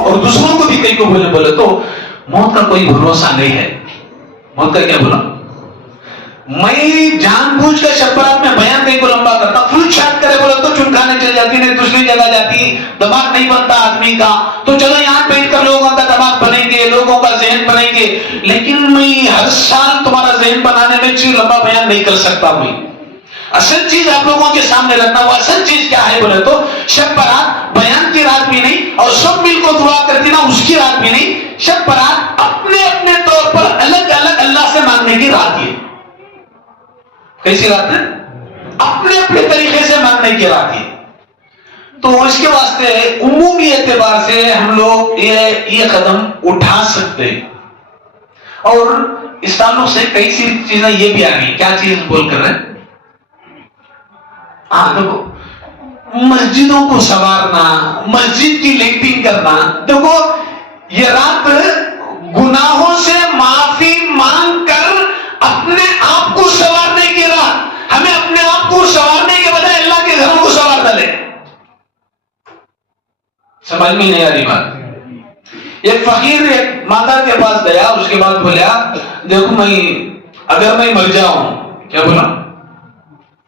اور دوسروں کو بھی کئی کو بولے تو موت کا کوئی بھروسہ نہیں ہے. موت کا کیا بولا؟ میں جان بوجھ کر شب برات میں بیان کئی کو لمبا کرتا، فل شارٹ کرے بولا تو چنکانے چل جاتی، نہیں دوسری جگہ جاتی، دماغ نہیں بنتا آدمی کا. تو چلو یہاں بیٹھ کر لوگوں کا دماغ بنیں گے، لوگوں کا ذہن بنیں گے، لیکن میں ہر سال تمہارا ذہن بنانے میں چیز لمبا بیان نہیں کر سکتا. میں اصل چیز آپ لوگوں کے سامنے رکھنا. وہ اصل چیز کیا ہے بولے تو شب برات بیان کی رات بھی نہیں، اور سب مل کو دعا کرتی نا اس کی رات بھی نہیں. شب برات اپنے اپنے طور پر الگ الگ اللہ سے مانگنے کی رات ہے. کیسی رات ہے؟ اپنے اپنے طریقے سے مانگنے کی رات ہے. تو اس کے واسطے عمومی اعتبار سے ہم لوگ یہ قدم اٹھا سکتے. اور اس تعلق سے کئی سی چیزیں یہ بھی آ گئی. کیا چیز بول کر رہے؟ دیکھو مسجدوں کو سنوارنا، مسجد کی لائٹنگ کرنا. دیکھو یہ رات گناہوں سے معافی مانگ کر اپنے آپ کو سنوارنے کی رات. ہمیں اپنے آپ کو سنوارنے کے بجائے اللہ کے گھروں کو سنوار ڈالے. سمجھ میں نہیں آ رہی بات. ایک فقیر ایک ماتا کے پاس گیا، اس کے بعد بولیا دیکھو اگر میں مر جاؤں، کیا بولا؟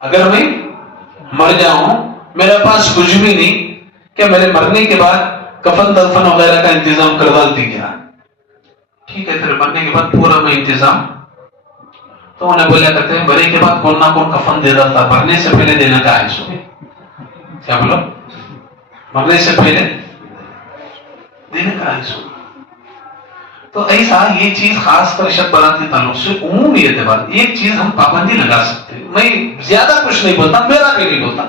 اگر میں مر جاؤں میرے پاس کچھ بھی نہیں، کیا میرے مرنے کے بعد کفن دفن وغیرہ کا انتظام کر ڈالتی کیا؟ ٹھیک ہے تیرے مرنے کے بعد پورا میں انتظام. تو انہیں بولیا کرتے ہیں مرنے کے بعد کون نہ کون کفن دے ڈالتا، مرنے سے پہلے دینا چاہے سو. کیا بولو؟ مرنے سے پہلے دینے کا ہے سو. تو ایسا یہ چیز خاص کر شب برات کے تعلق سے عمومی اعتبار ایک چیز ہم پابندی لگا سکتے. میں زیادہ کچھ نہیں بولتا، میرا بھی نہیں بولتا.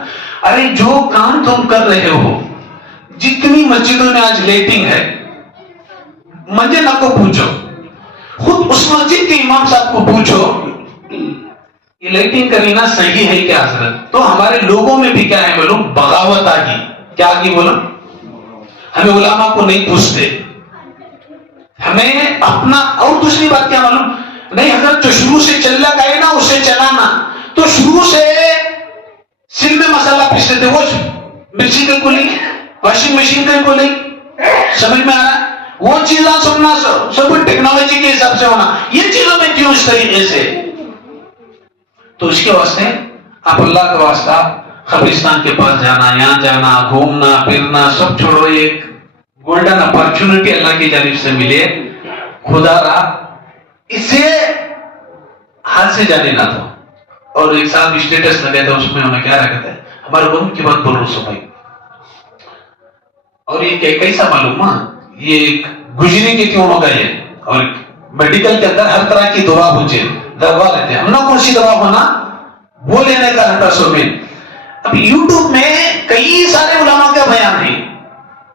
ارے جو کام تم کر رہے ہو، جتنی مسجدوں میں آج لائٹنگ ہے، مجھے نہ کو پوچھو، خود اس مسجد کے امام صاحب کو پوچھو یہ لائٹنگ کرنا صحیح ہے کیا حضرت؟ تو ہمارے لوگوں میں بھی کیا ہے بولو؟ بغاوت آ گئی. کیا آ گئی بولو؟ ہمیں علماء کو نہیں پوچھتے، ہمیں اپنا. اور دوسری بات کیا معلوم؟ نہیں حضرت جو شروع سے چل رہا ہے نا اسے چلانا. تو شروع سے سل میں مسالہ پیستے تھے، وہ مرچی کے کو نہیں، واشنگ مشین کے کو نہیں. سمجھ میں آ رہا ہے؟ وہ چیزاں سننا سب ٹیکنالوجی کے حساب سے ہونا. یہ چیزوں میں کیوں اس طریقے سے؟ تو اس کے واسطے آپ اللہ کا واسطہ قبرستان کے پاس جانا، یہاں جانا، گھومنا پھرنا سب چھوڑو. ایک گولڈن اپرچونٹی اللہ کی جانب سے ملے، خدا را اسے ہاتھ سے جانے نہ دو. اور ایک صاحب اسٹیٹس لگے تھے، اس میں انہیں کیا رکھا تھا؟ ہمارے غم کی بات بول رہو سو بھائی. اور یہ کیسا معلوم ہے؟ یہ گجری کی کیوں ہوگا یہ. اور میڈیکل کے اندر ہر طرح کی دوا ہوچے دوا لیتے ہیں. ہم نہ کون سی دوا ہونا وہ لینے کا رہتا سو میں. اب یوٹیوب میں کئی سارے علماء کا بیان ہے،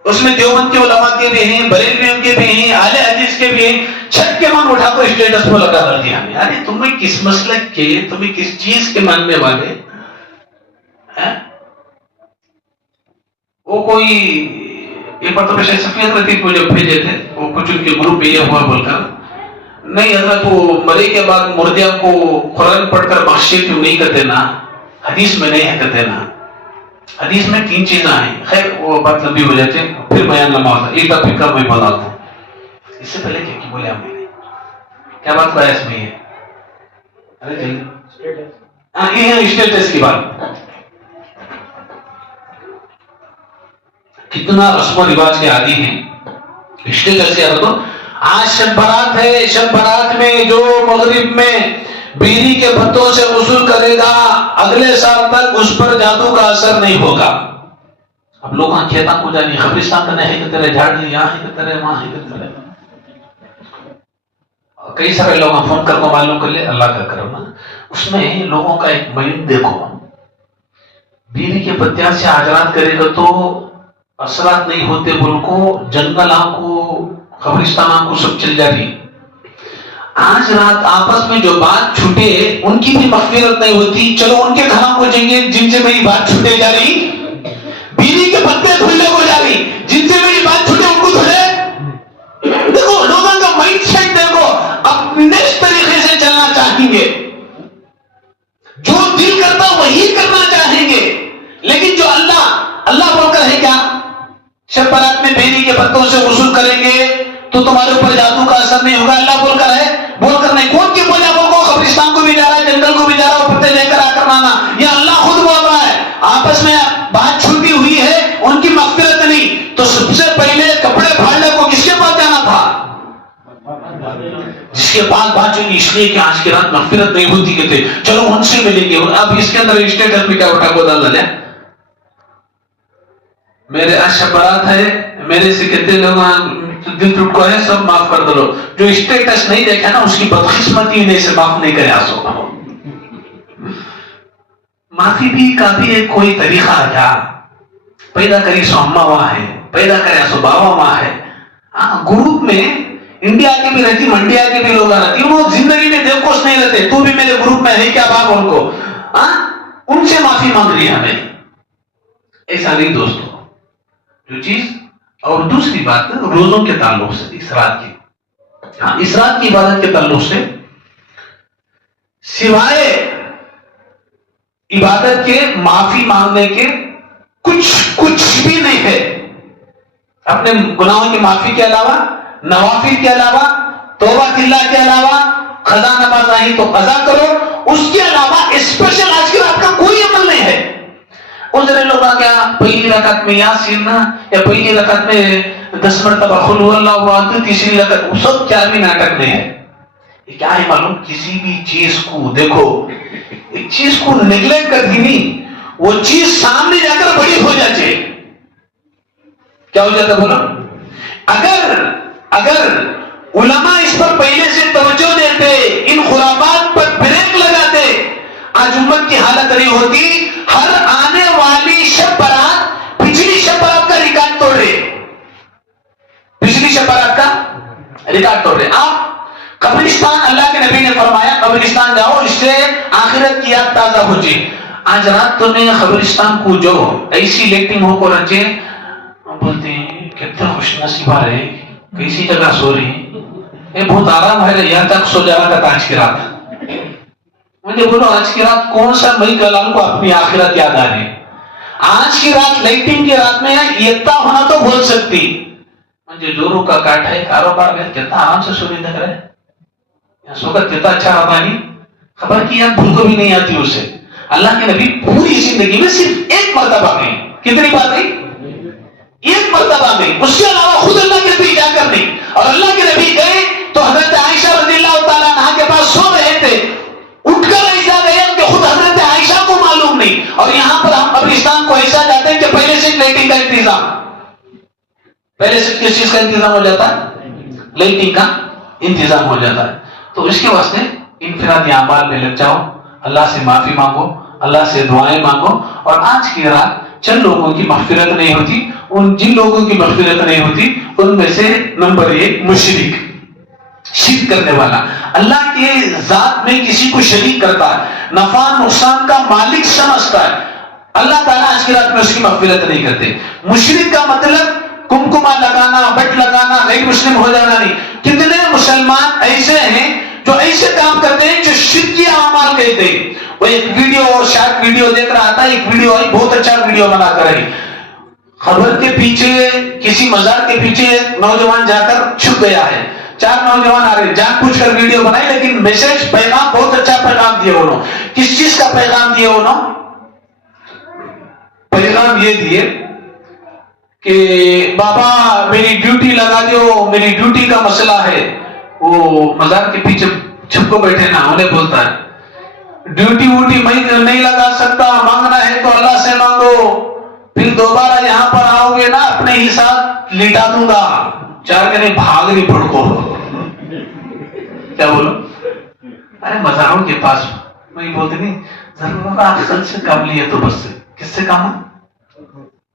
اس میں دیوبند کے علماء کے بھی ہیں، بریلویوں کے بھی ہیں، اہل حدیث کے بھی ہیں. چھت کے من اٹھا کر اسٹیٹس میں لگا کر دیا. یعنی تمہیں کس مسلک کے، تمہیں کس چیز کے ماننے والے ہیں؟ وہ کوئی یہ مطلب سفید رتی کو جو بھیجے تھے، وہ کچھ ان کے گروپ پہ یہ ہوا بول کر نہیں حضرت وہ مرے کے بعد مردیاں کو قرآن پڑھ کر بخشے کیوں نہیں کرتے نا؟ حدیث میں نہیں ہے کرتے نا. حدیث میں 3 چیزیں ہیں. خیر وہ بات لمبی ہو جاتی ہے، پھر بیان لمبا ہوتا ہے. ایک ٹاپک کا میں بتا دوں. اس سے پہلے کیا بولے ہم نے؟ کیا بات ہوا اس میں؟ یہ ہے اسٹیٹس کی بات. کتنا رسم و رواج کے عادی ہیں. اسٹیٹس کیا تو آج شب برات ہے، شب برات میں جو مغرب میں بیڑی کے پتوں سے غسل کرے گا اگلے سال تک اس پر جادو کا اثر نہیں ہوگا. اب لوگ کھیتا کو جانی قبرستان کا نہیں کرتے رہے، جھاڑ یہاں ہی کرتے رہے، وہاں ہی کرتے رہے. کئی سارے لوگ فون کر کو معلوم کر لے اللہ کا کرم. اس میں لوگوں کا ایک مائنڈ دیکھو، بیڑی کے پتیاں سے حاجرات کرے گا تو اثرات نہیں ہوتے بول کو جنگل کو قبرستان کو سب چل جاتی. آج رات آپس میں جو بات چھوٹے ان کی بھی مغفرت نہیں ہوتی. چلو ان کے گھروں کو جائیں گے جن سے میری بات چھوٹے جا رہی، بیوی کے پتے دھلنے کو جا رہی، جن سے میری بات چھوٹے ان کو دھلے. دیکھو لوگوں کا مائنڈ سیٹ دیکھو، اپنے طریقے سے چلنا چاہیں گے، جو دل کرتا وہی کرنا چاہیں گے. لیکن جو اللہ بول کر ہے کیا شب برات میں اپنے بیری کے پتوں سے غسل کریں گے تو تمہارے اوپر جادو کا اثر نہیں ہوگا. اللہ بول کر نہیں. کون کی بولے آپ کو؟ قبرستان کو بھی جا رہا ہے, جنگل کو بھی جا رہا ہے, پتے لے کر آ کر مانا. یہ اللہ خود بول رہا ہے. آپس میں بات چھوٹی ہوئی ہے, ان کی مغفرت نہیں. تو سب سے پہلے کپڑے پھاڑنے کو کس کے پاس جانا تھا؟ جس کے پاس بات چلی. اس لیے کہ آج کی رات مغفرت نہیں ہوتی کہتے چلو ان سے ملیں گے. اب اس کے اندر اسٹیٹس میں کیا اٹھا کو ڈال دیا, میرے آج برات ہے, میرے سے کہتے لوگ دل ٹوٹ کو ہے, سب معاف کر دو. جو اسٹیٹس نہیں دیکھا نا اس کی بدقسمتی نے سے معاف نہیں کرے. آسو معافی بھی کا بھی ایک کوئی طریقہ ہے. پیدا کری سو اما وہاں ہے, پیدا کرے سو بابا وہاں ہے. گروپ میں انڈیا کے بھی رہتی, منڈیا کے بھی لوگ رہتی, وہ زندگی میں دیوکوش نہیں رہتے. تو بھی میرے گروپ میں ہے کیا باپ ان کو, ان سے معافی مانگ رہی ہے ہمیں. ایسا نہیں دوستو جو چیز. اور دوسری بات روزوں کے تعلق سے, اس رات کی, اس رات کی عبادت کے تعلق سے سوائے عبادت کے معافی مانگنے کے کچھ بھی نہیں ہے. اپنے گناہوں کی معافی کے علاوہ, نوافل کے علاوہ, توبہ اللہ کے علاوہ, قضا نماز آئی تو قضا کرو, اس کے علاوہ اسپیشل آج کی رات کا کوئی عمل نہیں ہے. ادھر لوگ کیا پہلی رکعت میں یاسین یا پہلی رکعت میں 10 مرتبہ قل هو اللہ احد, تیسری رکعت, سب 4ویں ناٹک میں ہے. یہ کیا ہے معلوم؟ کسی بھی چیز کو دیکھو, ایک چیز کو نیگلیکٹ کر دی نہیں, وہ چیز سامنے جا کر بڑی ہو جاتی. کیا ہو جاتا بولو؟ اگر علماء اس پر پہلے سے توجہ دیتے, ان خرافات پر بریک لگاتے, آج امت کی حالت نہیں ہوتی. ہر آنے والی شب برات پچھلی شب برات کا ریکارڈ توڑ رہے, پچھلی شب برات کا ریکارڈ توڑ رہے. آپ قبرستان, اللہ کے نبی نے فرمایا قبرستان جاؤ, اس سے آخرت کی یاد تازہ ہو جائے. آج رات تو میں قبرستان کو جو ایسی لیٹنگ ہو کو رچے, بولتے ہیں کتنا خوش نصیب آ رہے, کسی جگہ سو رہی ہیں, بہت آرام ہے, یہاں تک سو جانا تھا آج کی رات. مجھے بولو آج کی رات کون سا مئی کلام کو اپنی آخرت یاد آ رہی؟ آج کی رات لائٹنگ کی رات میں اتنا ہونا تو بول سکتی. مجھے جورو کا کاٹ ہے, کاروبار میں کتنا آرام سے سونے لگ رہا ہے, سو کر کتنا اچھا رہتا نہیں, خبر کی یاد بھول کو بھی نہیں آتی اسے. اللہ کے نبی پوری زندگی میں صرف ایک مرتبہ گئی. کتنی بار گئی؟ ایک مرتبہ گئی. اس کے علاوہ خود اللہ کے نبی جا کر نہیں. اور اللہ کے نبی گئے تو حضرت عائشہ رضی اللہ تعالیٰ عنہا کے پاس سو رہے تھے, اٹھ کر ایسا گئے کہ خود حضرت عائشہ کو معلوم نہیں. اور یہاں پر ہم قبرستان کو ایسا جاتے ہیں کہ پہلے سے لائٹنگ کا انتظام, پہلے سے کس چیز کا انتظام ہو جاتا ہے؟ لائٹنگ کا انتظام ہو جاتا ہے. تو اس کے واسطے انفرادی اعمال میں لگ جاؤ, اللہ سے معافی مانگو, اللہ سے دعائیں مانگو. اور آج کی رات چند لوگوں کی مغفرت نہیں ہوتی, جن لوگوں کی مغفرت نہیں ہوتی ان میں سے نمبر 1 مشرک, شرک کرنے والا, اللہ کے ذات میں کسی کو شریک کرتا ہے, نفع نقصان کا مالک سمجھتا ہے. اللہ تعالیٰ آج کی رات میں اس کی مغفرت نہیں کرتے. مشرک کا مطلب کمکما لگانا, بٹ لگانا, غیر مسلم ہو جانا نہیں. کتنے مسلمان ایسے ہیں جو ایسے کام کرتے ہیں جو شرکی اعمال کہتے ہیں. وہ ایک ویڈیو, شارٹ ویڈیو دیکھ رہا تھا, ایک ویڈیو آئی, بہت اچھا ویڈیو بنا کر آئی. خبر کے پیچھے, کسی مزار کے پیچھے نوجوان جا کر چھپ گیا ہے. 4 نوجوان آ رہے, جان پوچھ کر ویڈیو بنائی, لیکن میسج پیغام بہت اچھا پیغام دیے انہوں. کس چیز کا پیغام دیے انہوں؟ پیغام یہ دیے کہ بابا میری ڈیوٹی لگا دو, میری ڈیوٹی کا مسئلہ ہے. وہ مزار کے پیچھے چھپ کو بیٹھے نا, انہیں بولتا ہے ڈیوٹی ووٹی میں نہیں لگا سکتا, مانگنا ہے تو اللہ سے مانگو, پھر دوبارہ یہاں پر آؤ گے نا اپنے ہی ساتھ لٹا دوں گا. 4 کہنے بھاگ نہیں پڑکو. کیا بولو؟ ارے مزاروں کے پاس وہی بولتے نہیں, ضرور عقل سے کام لیے تو بس. کس سے کام؟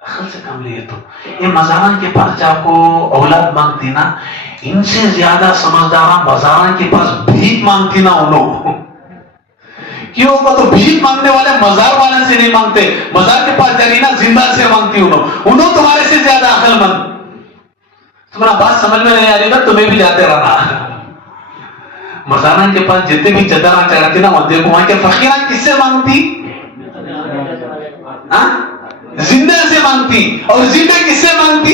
عقل سے کام لیے تو. یہ مزاران کے پاس جا کو اولاد مانگتی نا, ان سے زیادہ سمجھدار مزاران کے پاس بھیک مانگتی نا انہوں. کیوں؟ تو بھیک مانگنے والے مزار والے سے نہیں مانگتے, مزار کے پاس جانی نا زندہ سے مانگتی انہوں تمہارے سے زیادہ عقل مند. تمہارا بات سمجھ میں نہیں آ رہی نا, تمہیں بھی جاتے رہنا. مزاران کے پاس جتنے بھی چدران چڑھاتی نا, وہ دیکھو وہاں کے فقیران کس سے مانگتی؟ زندہ سے مانگتی. اور زندہ کس سے مانگتی؟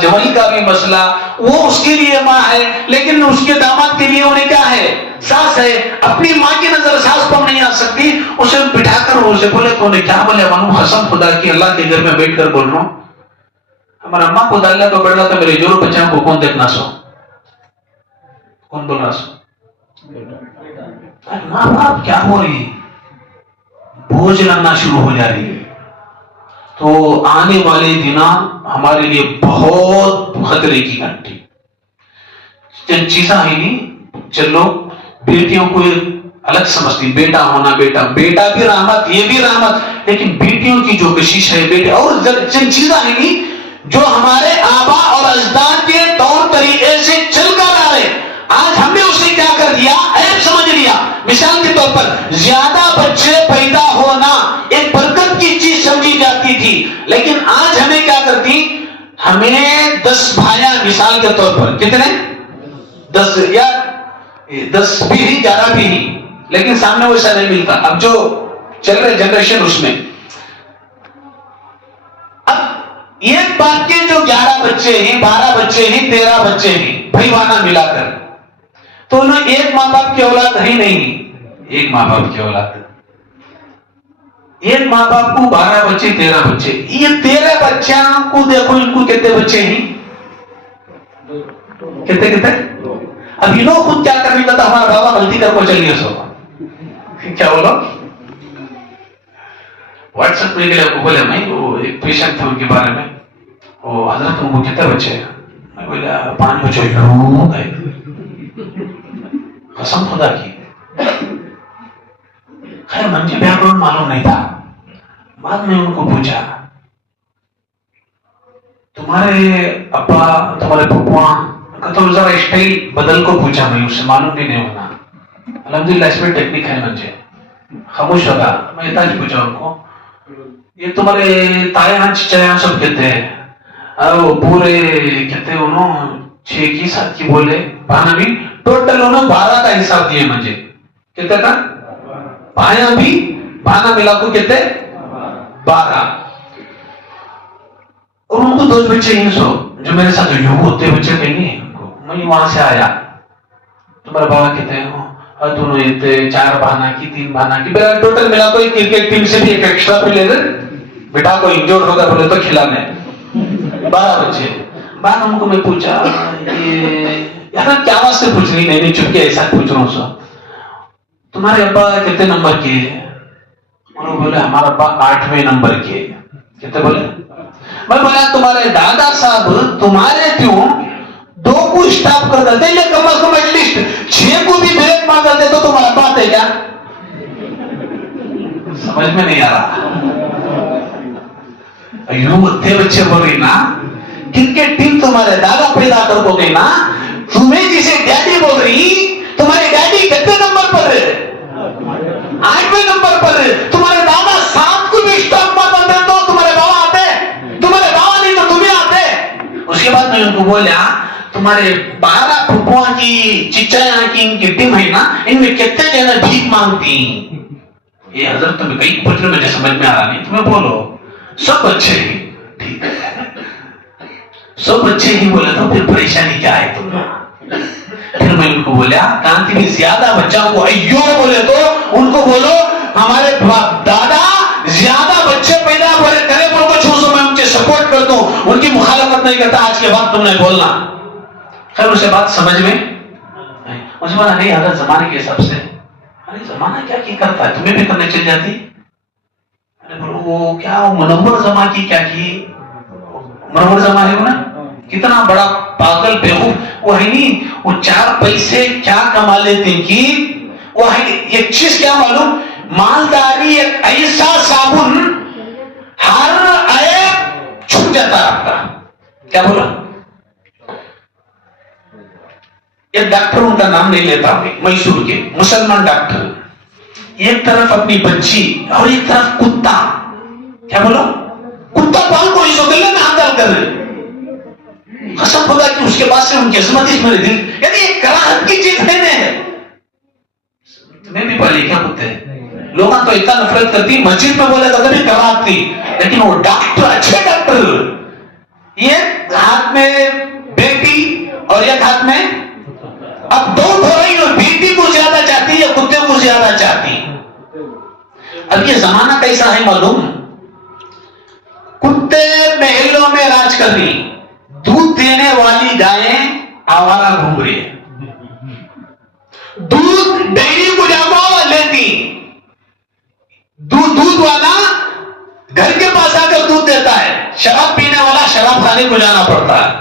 جوئی کا بھی مسئلہ, وہ اس کے لیے ماں ہے لیکن اس کے داماد کے لیے انہیں کیا ہے, ساس ہے. اپنی ماں کی نظر ساس پر نہیں آ سکتی. اسے بٹھا کر اسے بولے تو انہیں کیا بولے, مانو قسم خدا کی اللہ کے گھر میں بیٹھ کر بول رہا ہوں, ہمارا ماں کو ڈالنا تو بڑھ رہا تھا, میرے جوڑوں بچوں کو کون دیکھنا سو, کون بول رہا سو, ماں باپ کیا ہو رہی, بوجھ لگنا شروع ہو جا رہی ہے. تو آنے والے دن ہمارے لیے بہت خطرے کی گھنٹی. چند چیزاں ہی نہیں, چلو بیٹیوں کو الگ سمجھتی, بیٹا ہونا, بیٹا بھی رحمت, یہ بھی رحمت, لیکن بیٹیوں کی جو کشش ہے بیٹے, اور چند چیزاں ہی نہیں جو ہمارے آبا اور اجداد کے طور طریقے سے چل کر آ رہے, آج ہم نے اسے کیا کر دیا, عیب سمجھ لیا. مثال کے طور پر زیادہ بچے پیدا ہونا ایک برکت کی چیز سمجھی جاتی تھی, لیکن آج ہمیں کیا کرتی, ہمیں 10 بھائیاں مثال کے طور پر, کتنے 10 یا 10 بھی ہی 11 بھی ہی, لیکن سامنے ویسا نہیں ملتا. اب جو چل رہے جنریشن اس میں اب ایک باپ کے جو 11 بچے ہیں, 12 بچے ہیں, 13 بچے ہیں, بھائی وانا ملا کر, تو انہیں ایک ماں باپ کی اولاد ہی نہیں, ایک ماں باپ کی اولاد, ایک ماں باپ کو 12 بچے 13 بچے, یہ 13 بچوں کو دیکھو, ان کو کتنے بچے ہیں, کتنے. اب انہوں خود کیا کرنے کا تھا, ہمارا بابا غلطی کر کو چلیے سو, کیا بولو, واٹس ایپ میں بولے میں وہ ایک پیشنٹ تھے ان کے بارے میں, وہ حضرت ان کو کتنے بچے ہیں, میں بولا 5 بچے, قسم خدا کی. خیر مجھے بیک گراؤنڈ معلوم نہیں تھا, بعد میں ان کو پوچھا تمہارے ابا تمہارے پھپھا تو ذرا اسٹائل بدل کو پوچھا, میں اس سے معلوم بھی نہیں ہونا, الحمدللہ اس میں ٹیکنیک ہے. مجھے خاموش ہوگا, میں اتنا ہی پوچھا ان کو, یہ تمہارے تایا چچایا سب کہتے ہیں, وہ پورے کہتے انہوں 6 کی 7 کی بولے, بہانا بھی ٹوٹل انہوں 12 کا حساب دیے مجھے, کہتے تھا بھائیاں بھی بہانا ملا کو کہتے 12, اور ان کو 2 بچے ہیں سو, جو میرے ساتھ یوں ہوتے بچے کہیں نہیں ان کو. میں وہاں سے آیا, تمہارے بابا کہتے ہیں دونوں 4 بہانا کی 3 بہانا کی, ٹوٹل ملا تو کرکٹ ٹیم سے بھی ایک ایکسٹرا پلیئر بیٹا کو انجورڈ ہوگا بولے تو کھلانے 12 بچے. بعد ان کو میں پوچھا یار کیا واسطے پوچھنی نہیں, چپ کے ایسا پوچھ رہا ہوں سو, تمہارے ابا کتنے نمبر کے, انہوں بولے ہمارا ابا 8ویں نمبر کے, کتنے بولے. میں بولا تمہارے دادا صاحب تمہارے کیوں 2 کو اسٹاپ کر دیتے, یا کم از کم ایٹ لیسٹ 6 کو بھی بریک مار دیتے تو تمہارا بات ہے کیا, سمجھ میں نہیں آ رہا. یوں اتنے بچے بول رہی نا, کرکٹ ٹیم تمہارے دادا پیدا کر دو گے نا, تمہیں جسے ڈیڈی بول رہی, تمہارے ڈیڈی کتنے نمبر پر ہے, 8ویں نمبر پر ہے. تمہارے دادا 7 کو بھی اسٹاپ مار دیتے تو تمہارے بابا آتے, تمہارے بابا نہیں تو تمہیں آتے. اس کے بعد میں ان کو بولا تمہارے 12 پھپھوا کی چچایا کی ان کی ٹیم ہے نا, ان میں کتنے جنے بھیک مانگتی. یہ حضرت تمہیں کئی پوچھ رہے, مجھے سمجھ میں آ رہا نہیں, تمہیں بولو سب اچھے ہیں, ٹھیک ہے سب اچھے ہی بولے تو پھر پریشانی کیا ہے تم. پھر میں ان کو بولا کانتی بھی زیادہ بچوں کو ایو بولے تو ان کو بولو ہمارے دادا زیادہ بچے پیدا کرے بول کو چھوڑو, میں ان کے سپورٹ کرتا ہوں, ان کی مخالفت نہیں کرتا. آج کے بعد تم نے بولنا. خیر اسے بات سمجھ میں مجھے بولا نہیں حضرت زمانے کے حساب سے. ارے زمانہ کیا کی کرتا ہے, تمہیں بھی کرنے چل جاتی. وہ کیا منور زما کی کیا کی, منور زما ہے وہ نا, کتنا بڑا پاگل بیوقوف وہ ہے نہیں, وہ 4 پیسے کیا کما لیتے کی, وہ ہے ایک چیز کیا معلوم, مالداری ایک ایسا صابن ہر عیب چھپ جاتا ہے آپ کا. کیا بولا, ایک ڈاکٹر ان کا نام نہیں لیتا میں, میسور کے مسلمان ڈاکٹر, ایک طرف اپنی بچی اور ایک طرف کتا, کیا بولو کتا پال کو اس گلے میں ہاتھ ڈال کر, قسم خدا کہ اس کے بعد سے ان کی عظمت اس میرے دل, یعنی ایک کراہت کی چیز ہے. تمہیں بھی پالی کیا ہوتے ہیں لوگ تو اتنا نفرت کرتی, مسجد میں بولے تو بھی کراہت تھی, لیکن وہ ڈاکٹر اچھے ڈاکٹر ایک ہاتھ میں بیٹی اور ایک ہاتھ میں، اب دو تھوڑی اور بیٹی کو زیادہ چاہتی یا کتے کو زیادہ چاہتی؟ اب یہ زمانہ کیسا ہے معلوم؟ کتے محلوں میں راج کر رہی، دودھ دینے والی گائیں آوارہ گھوم رہی ہے، دودھ ڈیری کو جاؤ لیتی، دودھ والا گھر کے پاس آ کر دودھ دیتا ہے، شراب پینے والا شراب خانے کو جانا پڑتا ہے۔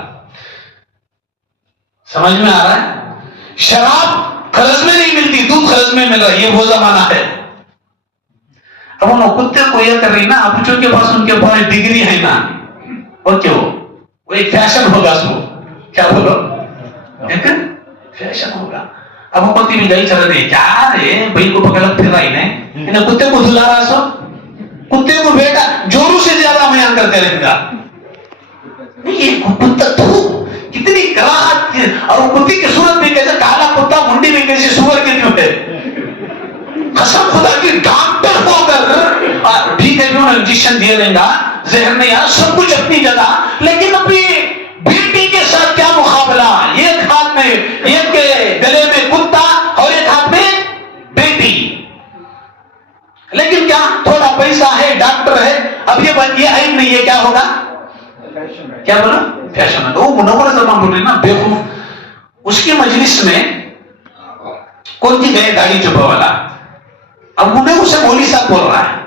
سمجھ میں آ رہا ہے؟ شراب خرچ میں نہیں ملتی، دودھ خرچ میں مل رہا ہے، یہ وہ زمانہ ہے۔ اب انہوں کتے کو یہ کر رہی نا، اب چونکہ پاس ان کے پاس ڈگری ہے نا، اور کیا وہ ایک فیشن ہوگا، اس کو کیا بولو، ایک فیشن ہوگا۔ اب وہ پتی بھی گئی چل رہی، کیا رے بھائی کو پکڑ پھر رہی نے، انہیں کتے کو دھلا رہا سو، کتے کو بیٹا جورو سے زیادہ بیان کرتے رہیں گا، نہیں یہ کتا تو کتنی کراہت، اور کتی کی صورت بھی کیسے کالا کتا، منڈی میں کیسے سور کے جو ہے، قسم خدا کی ڈاکٹر ہو کر ٹھیک ہے جو انجیکشن دیا دیں گا، ذہن میں یار سب کچھ اپنی جگہ، لیکن اپنی بیٹی کے ساتھ کیا مقابلہ، ایک ہاتھ میں ایک گلے میں کتا اور ایک ہاتھ میں بیٹی، لیکن کیا تھوڑا پیسہ ہے، ڈاکٹر ہے، اب یہ عیب نہیں ہے، کیا ہوگا، کیا بولا فیشن ہے۔ وہ منور زمان بول رہی نا بیوقوف، اس کی مجلس میں کون کی گئے داڑھی چوبا والا، اب انہیں اسے مولوی صاحب بول رہا ہے،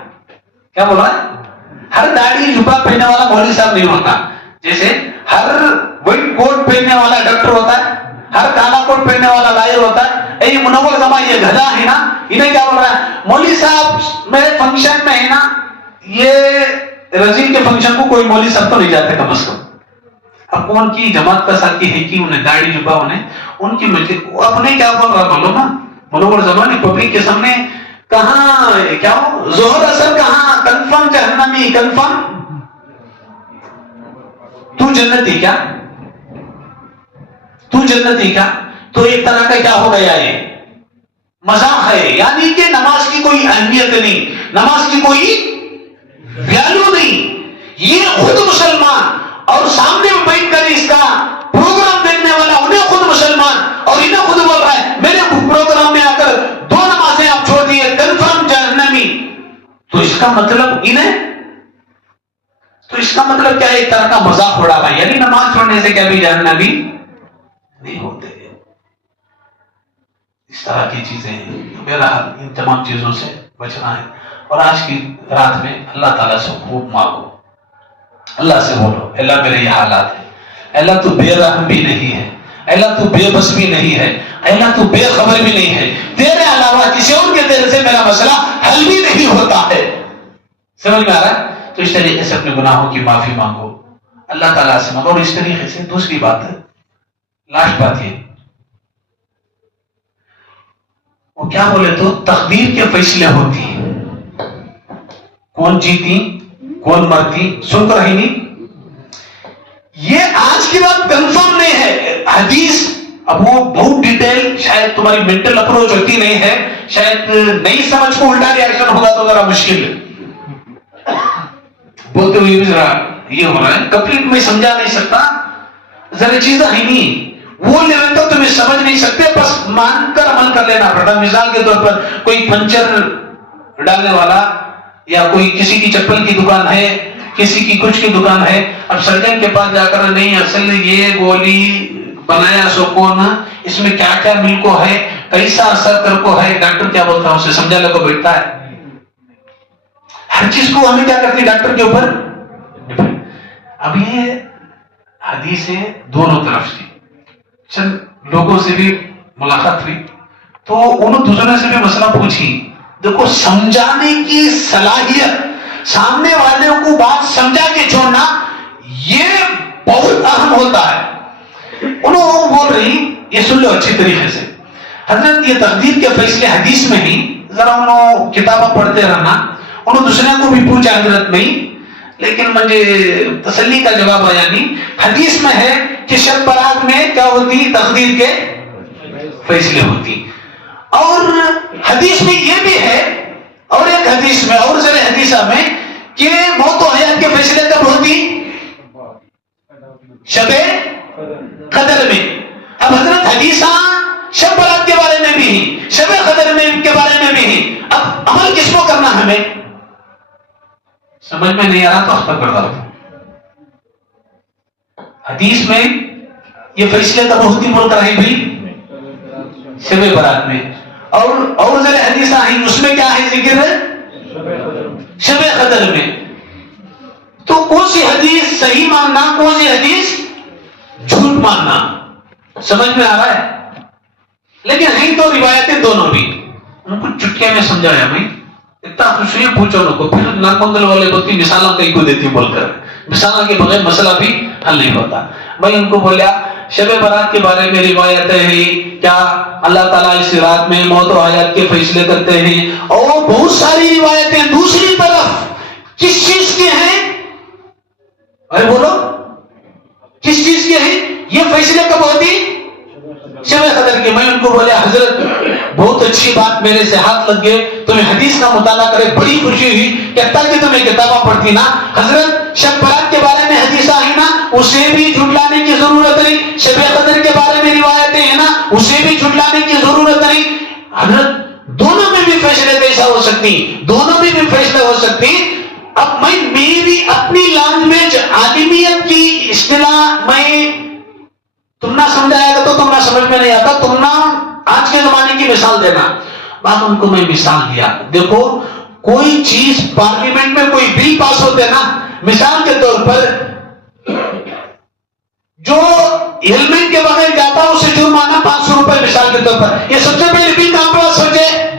کیا بول رہا ہے، ہر داڑھی جھپا پہننے والا مولوی صاحب نہیں ہوتا، جیسے ہر وائٹ کوٹ پہننے والا ڈاکٹر ہوتا ہے، ہر کالا کوٹ پہننے والا لائر ہوتا ہے، یہ منور زمان یہ گدھا ہے نا، انہیں کیا بول رہا ہے، مولوی صاحب میرے فنکشن میں ہے نا، یہ رضی کے فنکشن کو کوئی مولوی صاحب تو نہیں جاتے کم از کم، اب کون کی جماعت کا ساتھی ہے کہ انہیں داڑھی جھپا، انہیں ان کی مجلس، اپنے کیا بول رہا بولو نا، منور زمان پبلک کے سامنے کہاں کیا ہو ظہر اثر کہاں، کنفرم جہنمی، کنفرم تو جنتی کیا، تو جنتی کیا، تو ایک طرح کا کیا ہو گیا، یہ مذاق ہے، یعنی کہ نماز کی کوئی اہمیت نہیں، نماز کی کوئی ویلیو نہیں، یہ خود مسلمان اور سامنے میں بیٹھ کر اس کا پروگرام دیکھنے والا انہیں خود مسلمان اور انہیں خود بول رہا ہے میرے پروگرام میں آ کر دو نمازیں آپ چھوڑ دیے کنفرم جہنمی، تو اس کا مطلب انہیں، تو اس کا مطلب کیا ہے، ایک طرح کا مذاق اڑا رہا ہے، یعنی نماز چھوڑنے سے کیا بھی جہنمی نہیں ہوتے، اس طرح کی چیزیں ہیں۔ میرا ان تمام چیزوں سے بچنا ہے، اور آج کی رات میں اللہ تعالیٰ سے خوب مانگو، اللہ سے بولو اللہ میرے یہ حالات ہے، اللہ تو بے رحم بھی نہیں ہے، اللہ تو بے بس بھی نہیں ہے، اللہ تو بے خبر بھی نہیں ہے، تیرے علاوہ کسی اور کے دل سے میرا مسئلہ حل بھی نہیں ہوتا ہے، سمجھ میں آ رہا ہے؟ تو اس طریقے سے اپنے گناہوں کی معافی مانگو، اللہ تعالیٰ سے مانگو، اور اس طریقے سے دوسری بات ہے، لاسٹ بات یہ، وہ کیا بولے تو تقدیر کے فیصلے ہوتی ہیں، کون جیتی کون مرتی، سن تو رہی نہیں، یہ آج کی بات کنفرم نہیں ہے، حدیث اب وہ بہت ڈیٹیل شاید تمہاری مینٹل اپروچ ہوتی نہیں ہے، شاید نہیں سمجھ کو الٹا ریاکشن ہوگا تو ذرا مشکل ہے، بولتے ہوئے بھی ذرا یہ ہو رہا ہے، کمپلیٹ میں سمجھا نہیں سکتا، ذرا چیزیں ہی نہیں وہ لیول تو تمہیں سمجھ نہیں سکتے، بس مان کر عمل کر لینا پڑتا۔ مثال کے طور پر کوئی پنچر ڈالنے والا یا کوئی کسی کی چپل کی دکان ہے، کسی کی کچھ کی دکان ہے، اب سرجن کے پاس جا کر نہیں اصل یہ گولی بنایا سو کون، اس میں کیا کیا مل کو ہے، کیسا اثر کر کو ہے، ڈاکٹر کیا بولتا ہے اسے سمجھانے کو بیٹھتا ہے، ہر چیز کو ہمیں کیا کرتی ہے ڈاکٹر کے اوپر۔ اب یہ حدیث ہے دونوں طرف سے، چند لوگوں سے بھی ملاقات ہوئی تو انہوں دوسرے سے بھی مسئلہ پوچھی، دیکھو سمجھانے کی صلاحیت، سامنے والے کو بات سمجھا کے چھوڑنا یہ بہت اہم ہوتا ہے۔ انہوں بول رہی یہ سن لو اچھی طریقے سے، حضرت یہ تقدیر کے فیصلے حدیث میں ہی، ذرا انہوں کتابیں پڑھتے رہنا، انہوں دوسرے کو بھی پوچھا حضرت میں ہی، لیکن مجھے تسلی کا جواب آیا نہیں، حدیث میں ہے کہ شب برات میں کیا ہوتی، تقدیر کے فیصلے ہوتی، اور حدیث میں یہ بھی ہے، اور ایک حدیث میں اور ذرا حدیثہ میں کہ موت و حیات کے فیصلے کب ہوتی، شب قدر میں. اب حضرت حدیثہ شب برات کے بارے میں بھی ہیں, شب قدر میں کے بارے میں بھی ہیں. اب عمل کس کو کرنا ہمیں سمجھ میں نہیں آ رہا تو اختر کر رہا ہوں. حدیث میں یہ فیصلے تو بہت ہی بول کر ہے بھی شب برات میں, اور ذرا حدیث آئی اس میں کیا ہے ذکر ہے شب قدر میں. تو کون سی حدیث صحیح ماننا, کون سی حدیث جھوٹ ماننا, سمجھ میں آ رہا ہے. لیکن ہیں تو روایتیں دونوں بھی. ان کو چٹکیاں میں سمجھایا میں اتنا خوش ہوئی پوچھو ان کو, پھر ناکندل والے بولتی مثالوں کہیں کو دیتی بول کر, مثالوں کے بغیر مسئلہ بھی حل نہیں ہوتا. میں ان کو بولیا شب برات کے بارے میں روایتیں ہیں, کیا اللہ تعالیٰ اس رات میں موت و حیات کے فیصلے کرتے ہیں, اور بہت ساری روایتیں دوسری طرف کس چیز کے ہیں, ارے بولو کس چیز کے ہیں, یہ فیصلے کب ہوتی شب قدر کے. میں ان کو بولیا حضرت بہت اچھی بات, میرے سے ہاتھ لگ گئے, تمہیں حدیث کا مطالعہ کرے بڑی خوشی ہوئی, کہتا کہ تمہیں کتابیں پڑھتی نا حضرت, شب برات کے بارے میں حدیث آئی نا اسے بھی جھٹلانے کی ضرورت نہیں, شب قدر کے بارے میں روایتیں ہیں نا اسے بھی جھٹلانے کی ضرورت نہیں. حضرت دونوں میں بھی فیصلے کیسا ہو سکتی, دونوں میں بھی فیصلے ہو سکتی. اب میں میری اپنی لینگویج عالمیت کی اصطلاح میں تم نہ سمجھایا گا تو تم نہ سمجھ میں نہیں آتا, تم نہ آج کے زمانے کی مثال دینا. بات ان کو میں مثال دیا, دیکھو کوئی چیز پارلیمنٹ میں کوئی بل پاس ہوتے نا, مثال کے طور پر جو ہیلمٹ کے بغیر جاتا اسے جرمانہ 500 روپے مثال کے طور پر. یہ سب سے پہلے بل کہاں پاس ہو جائے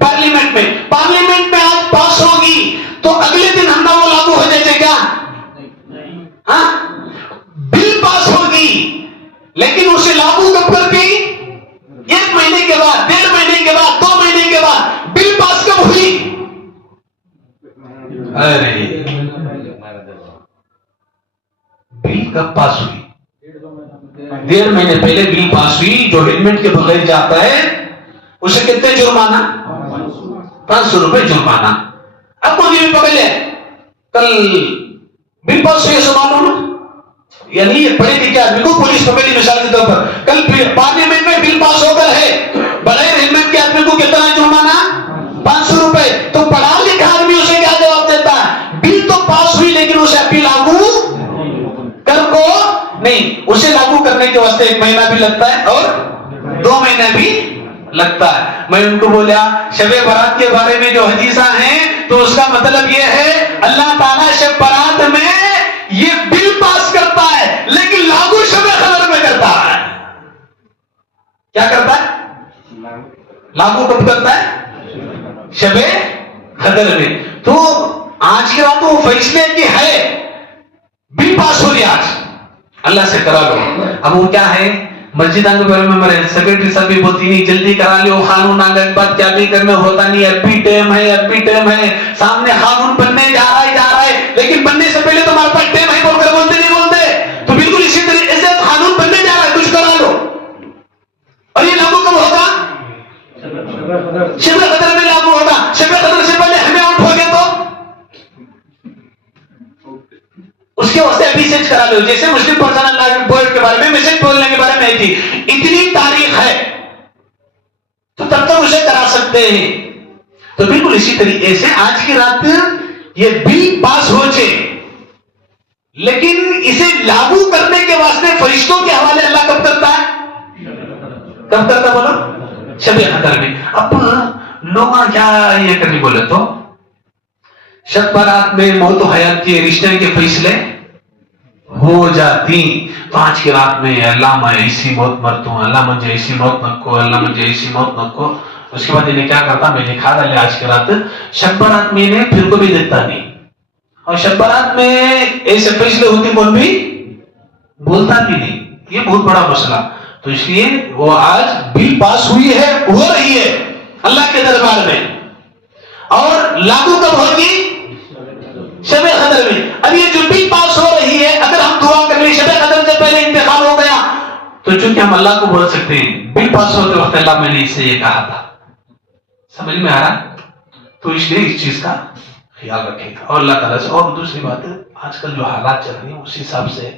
پارلیمنٹ میں. پارلیمنٹ میں آج پاس ہوگی تو اگلے دن ہم وہ لاگو ہو جائے گا کیا, ہاں بل پاس ہوگی لیکن اسے لاگو کب کرتی 1 مہینے کے بعد, 1.5 مہینے کے بعد, 2 مہینے کے بعد. بل پاس کب ہوئی, ارے بل کب پاس ہوئی 1.5 مہینے پہلے بل پاس ہوئی. جو ہیلمٹ کے بغیر جاتا ہے اسے کتنے جرمانہ 500 روپے جرمانہ. اب کو بھی پکڑ لے کل بل پاس ہوئی سوال یعنی پڑھے لکھے آدمی کو پولیس پکڑی مثال کے طور پر, کل پارلیمنٹ میں بل پاس ہو کر ہے بغیر ہیلمٹ کے آدمی کو کتنا جرمانہ 500 روپے. تو پڑھا لکھا آدمی اسے کیا جواب دیتا ہے, بل تو پاس ہوئی لیکن اسے ابھی لاگو کر کو نہیں, اسے لاگو کرنے کے واسطے 1 مہینہ بھی لگتا ہے اور 2 مہینہ بھی لگتا ہے. میں ان کو بولیا شب برات کے بارے میں جو حدیثہ ہیں تو اس کا مطلب یہ ہے اللہ تعالیٰ شب برات میں یہ بل پاس کرتا ہے لیکن لاگو شب قدر میں کرتا ہے. کیا کرتا ہے, لاگو کب کرتا ہے شب قدر میں. تو آج کی رات وہ فیصلے کی ہے, بل پاس ہو رہی آج اللہ سے کرا لو. اب وہ کیا ہے مسجد کے بارے میں میرے سیکرٹری صاحب بھی بولتی نہیں جلدی کرا لو قانون آنے کے بعد کیا بھی کرنے ہوتا نہیں, اب بھی ٹائم ہے, اب بھی ٹائم ہے, سامنے قانون بننے جا رہا ہے لیکن بننے سے پہلے تمہارے پاس ٹائم ہے بول کر بولتے نہیں بولتے. تو بالکل اسی طریقے سے قانون بننے جا رہا ہے, کچھ کرا لو. اور یہ لاگو کب ہوگا شب قدر میں لاگو ہوگا. شب قدر سے پہلے ہمیں آؤٹ ہو گئے تو اس کے واسطے ابھی سیٹ کرا لو. جیسے مسلم پرسنل لا بورڈ کے بارے میں میسج بولنے کے بارے میں تھی اتنی تاریخ ہے تو تب تک اسے کرا سکتے ہیں. تو بالکل اسی طریقے سے آج کی رات یہ بل پاس ہو جائے لیکن اسے لاگو کرنے کے واسطے فرشتوں کے حوالے اللہ کب کرتا ہے, کب کرتا بولو شب قدر میں. اب لوگ کیا یہ کرنی بولے تو شب برات میں موت و حیات کے رشتے کے فیصلے ہو جاتی. تو آج کی رات میں اللہ میں ایسی موت مرتا ہوں, اللہ مجھے ایسی موت مت کو, اللہ مجھے ایسی موت مت کو. اس کے بعد انہیں کیا کرتا, میں لکھا ڈالے آج کی رات شب برات میں انہیں پھر کو بھی دیکھتا نہیں, اور شب برات میں ایسے فیصلے ہوتے کون بھی بولتا بھی نہیں. یہ بہت بڑا مسئلہ. تو اس لیے وہ آج بل پاس ہوئی ہے, ہو رہی ہے اللہ کے دربار میں, اور لاگو کب ہوگی شب قدر میں. اب یہ جو بل پاس ہو رہی ہے اگر ہم دعا کر لیں شب قدر سے پہلے انتقال ہو گیا تو چونکہ ہم اللہ کو بول سکتے ہیں بل پاس ہوتے وقت اللہ میں نے اس سے یہ کہا تھا. سمجھ میں آ رہا؟ تو اس لیے اس چیز کا خیال رکھے گا. اور اللہ تعالیٰ سے, اور دوسری بات ہے آج کل جو حالات چل رہی ہیں اس حساب سے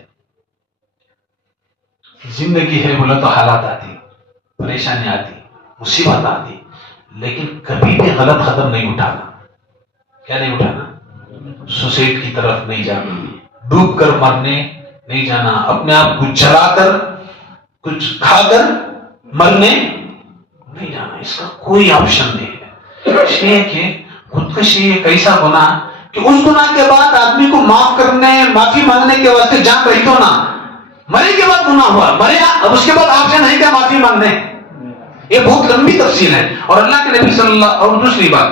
زندگی ہے بولا تو حالات آتی، پریشانی آتی، مصیبت آتی، لیکن کبھی بھی غلط قدم نہیں اٹھانا. کیا نہیں اٹھانا؟ سوسائڈ کی طرف نہیں جانا، ڈوب کر مرنے نہیں جانا، اپنے آپ کو جلا کر کچھ کھا کر مرنے نہیں جانا. اس کا کوئی آپشن نہیں ہے. کہ خودکشی ایک ایسا گناہ کہ اس گناہ کے بعد آدمی کو معافی مانگنے کے واسطے جان رہی تو نہ، مرے کے بعد گناہ ہوا، مرے اب اس کے بعد آپشن ہے کیا معافی مانگنے؟ یہ بہت لمبی تفصیل ہے. اور اللہ کے نبی صلی اللہ. اور دوسری بات،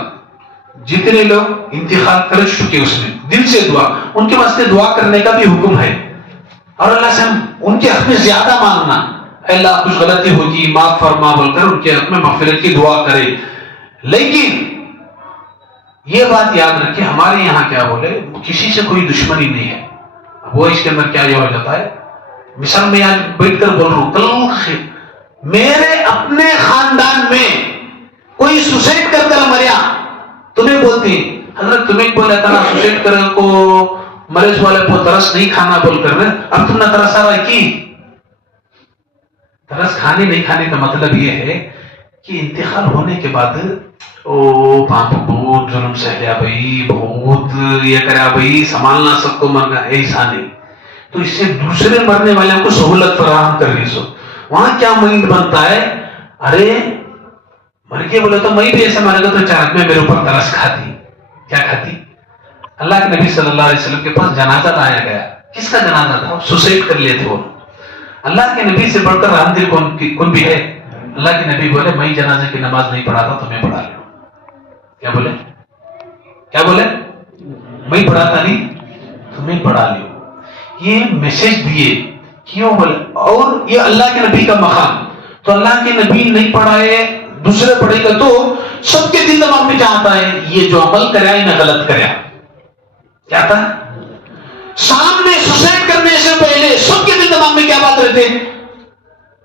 جتنے لوگ انتقال کر چکے اس میں دل سے دعا، ان کے واسطے دعا کرنے کا بھی حکم ہے. اور اللہ سے ہم ان کے حق میں زیادہ مانگنا، اللہ کچھ غلطی ہوگی معاف فرما بول کر ان کے حق میں مغفرت کی دعا کرے. لیکن یہ بات یاد رکھیں، ہمارے یہاں کیا بولے، کسی سے کوئی دشمنی نہیں ہے. وہ اس کے اندر کیا یہ ہو جاتا ہے، مثال میں آج بیٹھ کر بول رہا ہوں، کل میرے اپنے خاندان میں کوئی سوسائڈ کر کر مریا، تمہیں بولتی حضرت تمہیں بولا تھا نا سوسائڈ کر کو مریض والے کو ترس نہیں کھانا بول کر، اب تم نے ترس آ رہا کی. ترس کھانے نہیں کھانے کا مطلب یہ ہے کہ انتقال ہونے کے بعد باپ بہت ظلم سہیا بھائی، بہت یہ کرا بھائی، سنبھالنا سب کو مرنا، ایسا نہیں. تو اس سے دوسرے مرنے والوں کو سہولت فراہم کر رہی. سو وہاں کیا مائنڈ بنتا ہے، ارے مر کے بولے تو میں بھی ایسا مرے گا تو چاہت میں میرے اوپر ترس کھاتی. کیا کھاتی؟ اللہ کے نبی صلی اللہ علیہ وسلم کے پاس جنازہ لایا گیا. کس کا جنازہ تھا؟ سوسائڈ کر لیے تھے وہ. اللہ کے نبی سے بڑھ کر رحم دل کون بھی ہے؟ اللہ کے نبی بولے میں جنازے کی نماز نہیں پڑھاتا، تمہیں پڑھا لو. کیا بولے؟ کیا بولے؟ میں پڑھاتا نہیں، تمہیں پڑھا لو. یہ میسج دیے کیوں بولے؟ اور یہ اللہ کے نبی کا مقام. تو اللہ کے نبی نہیں پڑھائے، دوسرے پڑھے گا تو سب کے دل دماغ میں چاہتا ہے یہ جو عمل کرا ہے نہ غلط کرا. کیا تھا؟ سامنے سوسائڈ کرنے سے پہلے سب کے دل دماغ میں کیا بات رہتے؟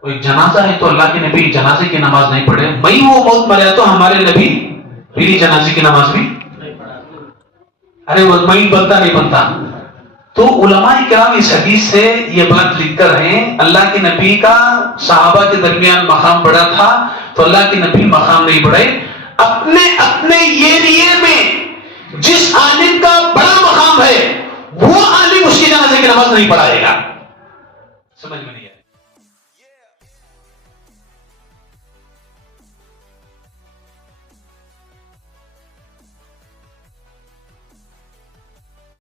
وہ ایک جنازہ ہے تو اللہ کے نبی جنازے کی نماز نہیں پڑھے، میں وہ موت مریا تو ہمارے نبی میری جنازے کی نماز بھی نہیں پڑھا. ارے وہ میں بنتا نہیں بنتا. تو علماء کرام اس حدیث سے یہ بات لکھ کر ہیں، اللہ کے نبی کا صحابہ کے درمیان مقام بڑا تھا تو اللہ کے نبی مقام نہیں بڑھے. اپنے اپنے ایریے میں جس عالم کا بڑا مقام ہے وہ عالم اس کی جنازے کی نماز نہیں پڑھائے گا. سمجھ میں نہیں